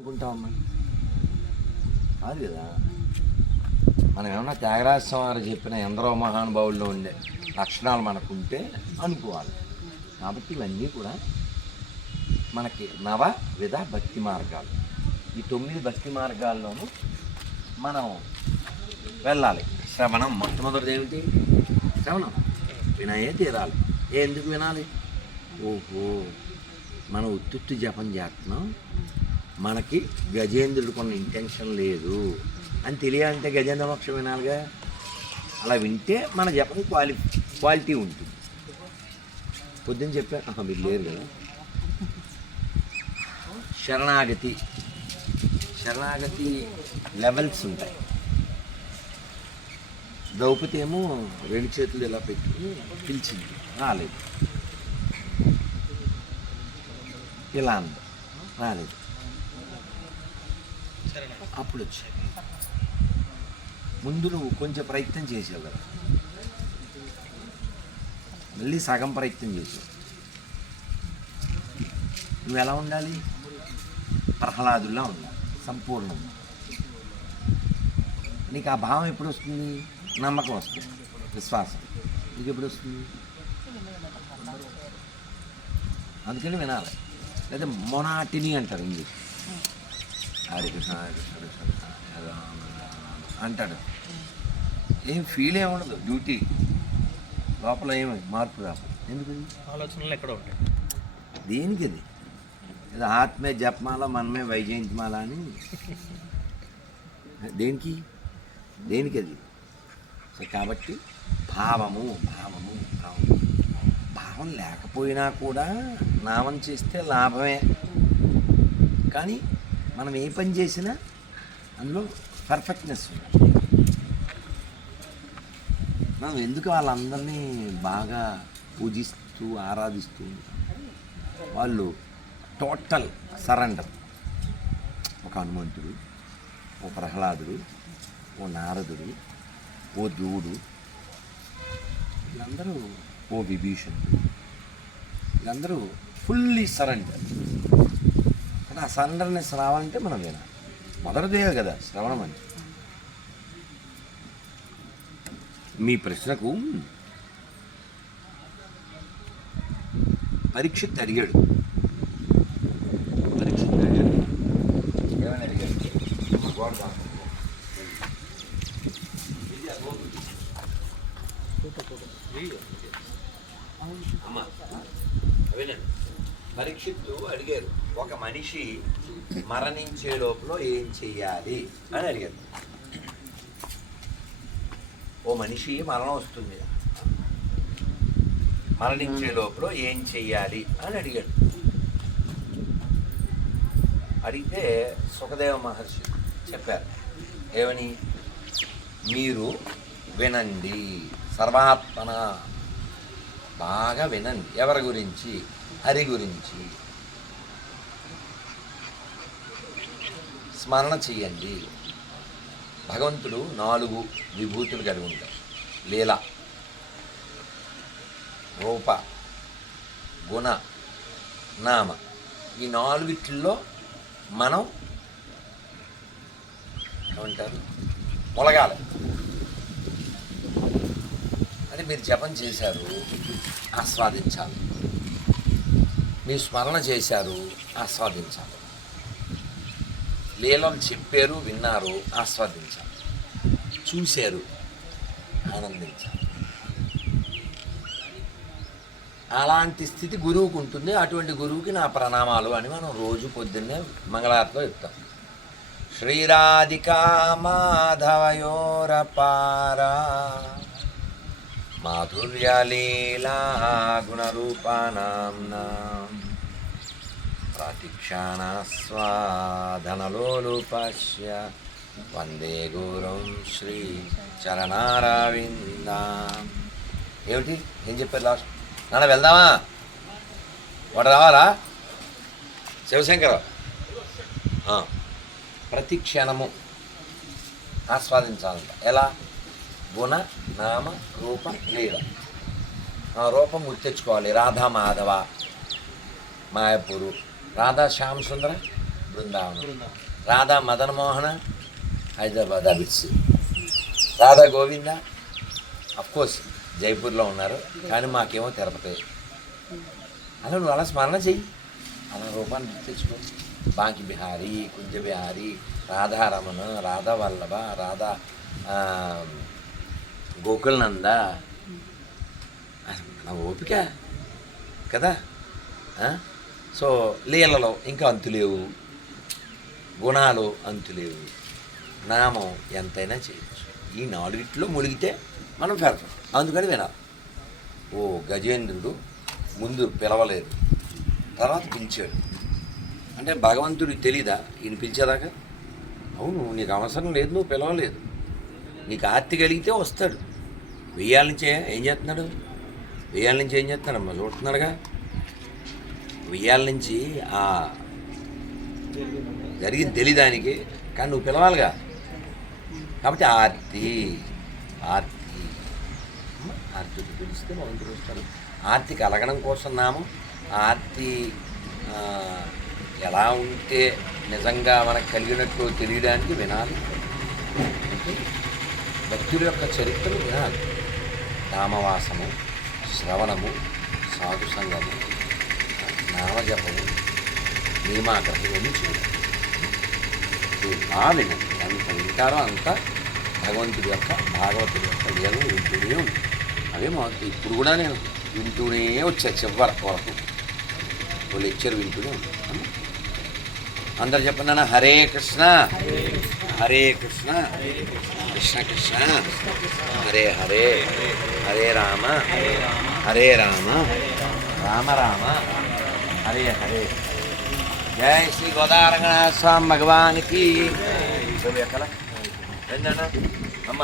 అనుకుంటామమ్మా కాదు కదా. మనం ఏమన్నా త్యాగరాజ స్వామి చెప్పిన ఎందరో మహానుభావుల్లో ఉండే లక్షణాలు మనకుంటే అనుకోవాలి. కాబట్టి ఇవన్నీ కూడా మనకి నవవిధ భక్తి మార్గాలు. ఈ 9 భక్తి మార్గాల్లోనూ మనం వెళ్ళాలి. శ్రవణం మొట్టమొదటిది ఏమిటి? శ్రవణం వినయే తీరాలి. ఎందుకు వినాలి? ఓహో, మనం ఉత్తుత్తి జపం చేస్తున్నాం, మనకి గజేంద్రుడు కొన్న ఇంటెన్షన్ లేదు అని తెలియాలంటే గజేంద్ర మోక్షం వినాలిగా. అలా వింటే మన జపం క్వాలిటీ ఉంటుంది. పొద్దున్న చెప్పా, మీరు లేరు కదా. శరణాగతి లెవెల్స్ ఉంటాయి. ద్రౌపది ఏమో 2 చేతులు ఇలా పెట్టుకుని పిలిచింది, రాలేదు. ఇలా అంది, రాలేదు. అప్పుడు వచ్చాయి. ముందు నువ్వు కొంచెం ప్రయత్నం చేసావు కదా, మళ్ళీ సగం ప్రయత్నం చేసావు. నువ్వు ఎలా ఉండాలి? ప్రహ్లాదుల్లా ఉండాలి, సంపూర్ణంగా. నీకు ఆ భావం ఎప్పుడు వస్తుంది? నమ్మకం వస్తుంది, విశ్వాసం. నీకు ఎప్పుడు వస్తుంది? అందుకని వినాలి. లేదా మొనాటిని అంటారు ఇంగ్లీష్. హరే కృష్ణ హరే కృష్ణ కృష్ణ కృష్ణ హరే రామ అంటాడు. ఏం ఫీల్ ఏమి ఉండదు. డ్యూటీ లోపల ఏమి మార్పు రాదు. ఎందుకని? ఆలోచనలు ఎక్కడ ఉంటాయి. దేనికి అది? ఏదో ఆత్మే జపమాల మనమే వైజయంతిమాల అని. దేనికి అది? సో కాబట్టి భావము భావం లేకపోయినా కూడా నామం చేస్తే లాభమే. కానీ మనం ఏ పని చేసినా అందులో పర్ఫెక్ట్నెస్ ఉంది. మనం ఎందుకు వాళ్ళందరినీ బాగా పూజిస్తూ ఆరాధిస్తూ ఉంటాం? వాళ్ళు టోటల్ సరెండర్. ఒక హనుమంతుడు, ఓ ప్రహ్లాదుడు, ఓ నారదుడు, ఓ ధ్రువుడు, వీళ్ళందరూ, ఓ విభీషణుడు, వీళ్ళందరూ ఫుల్లీ సరెండర్. ఆ సరెండర్నెస్ రావాలంటే మనం వినాలి. మొదటిదే కదా శ్రవణం అంటే. మీ ప్రశ్నకు పరీక్షిత్ అడిగాడు. ఏమని అడిగాడు? అమ్మా అవేనండి. పరీక్షిత్తు అడిగారు, ఒక మనిషి మరణించే లోపల ఏం చెయ్యాలి అని అడిగారు. ఓ మనిషి మరణం వస్తుంది, మరణించే లోపల ఏం చెయ్యాలి అని అడిగాడు. అడిగితే సుఖదేవ మహర్షి చెప్పారు, ఏమని? మీరు వినండి, సర్వాత్మన బాగా వినండి. ఎవరి గురించి? హరి గురించి స్మరణ చెయ్యండి. భగవంతుడు 4 విభూతులు కలిగి ఉంటాడు. లీల, రూప, గుణ, నామ. ఈ 4 మనం ఏమంటారు? మొలగాలి. అంటే మీరు జపం చేశారు, ఆస్వాదించాలి. మీరు స్మరణ చేశారు, ఆస్వాదించాలి. లీలలు చెప్పారు, విన్నారు, ఆస్వాదించాలి. చూశారు, ఆనందించాలి. అలాంటి స్థితి గురువుకు ఉంటుంది. అటువంటి గురువుకి నా ప్రణామాలు అని మనం రోజు పొద్దున్నే మంగళారతిలో చెప్తాం. శ్రీరాధికా మాధవయోరపారా మాధుర్యలీలా గుణరూపానాం ప్రతిక్షాణస్వాధనలోలుపశ్య వందే గురుం శ్రీ చరణారవిందాం. ఏమిటి? ఏం చెప్పారు లాస్ట్? నాన్న వెళ్దామా? వాడు రావాలా? శివశంకర్ ప్రతి క్షణము ఆస్వాదించాలంట. ఎలా? గుణ, నామ, రూప, లీల. రూపం గుర్తెచ్చుకోవాలి. రాధా మాధవ, మాయాపూరు, రాధా శ్యామ్ సుందర, బృందావనం. రాధా మదన్ మోహన హైదరాబాద్ అబిట్స్. రాధా గోవింద అఫ్కోర్స్ జైపూర్లో ఉన్నారు, కానీ మాకేమో తిరుపతి. అలా నువ్వు అలా స్మరణ చెయ్యి, అలా రూపాన్ని తెచ్చుకో. బాంకి బిహారీ, కుంజ బిహారీ, రాధారమణ, రాధా వల్లభ, రాధా గోకుల్నంద. నా ఓపిక కదా. సో లీలలో ఇంకా అంతులేవు, గుణాలు అంతులేవు, నామం ఎంతైనా చేయొచ్చు. ఈ నాలుగిట్లో మునిగితే మనం పెడతాం. అందుకని వినాలి. ఓ గజేంద్రుడు ముందు పిలవలేదు, తర్వాత పిలిచాడు అంటే భగవంతుడికి తెలీదా ఈయన పిలిచేదాకా? అవును, నీకు అవసరం లేదు, నువ్వు పిలవలేదు. నీకు ఆర్తి కలిగితే వస్తాడు. వెయ్యాల నుంచే ఏం చేస్తున్నాడు? వెయ్యాల నుంచి ఏం చేస్తున్నాడమ్మా? చూస్తున్నాడుగా. వెయ్యాల నుంచి జరిగింది తెలియదానికి, కానీ నువ్వు పిలవాలిగా. కాబట్టి ఆర్తి ఆర్తి ఆర్తికి పిలిస్తే భగవంతుడు వస్తాడు. ఆర్తి కలగడం కోసం నామం. ఆర్తి ఎలా ఉంటే నిజంగా మనకు కలిగినట్టు తెలియడానికి వినాలి. భక్తుల యొక్క చరిత్రను వినాలి. నామవాసము, శ్రవణము, సాధు సంగము, నామజపము, నియమాగ్రహం ఇవన్నీ చూడాలి. బాగా వినండి. ఎంత వింటారో అంత భగవంతుడి యొక్క భాగవతుడి యొక్క లీలను వింటూనే ఉంది. అవే మాకు ఇప్పుడు కూడా నేను వింటూనే వచ్చా చివరి వరకు. ఓ లెక్చర్ వింటూనే ఉంది. అందరు చెప్పండి. హరే కృష్ణ హరే కృష్ణ కృష్ణ కృష్ణ హరే హరే, హరే రామ హరే రామ, రామ రామ హరే హరే. జై శ్రీ గోదారంగనాథ స్వామి భగవానికి. ఎక్కడ ఏంటన్నా అమ్మ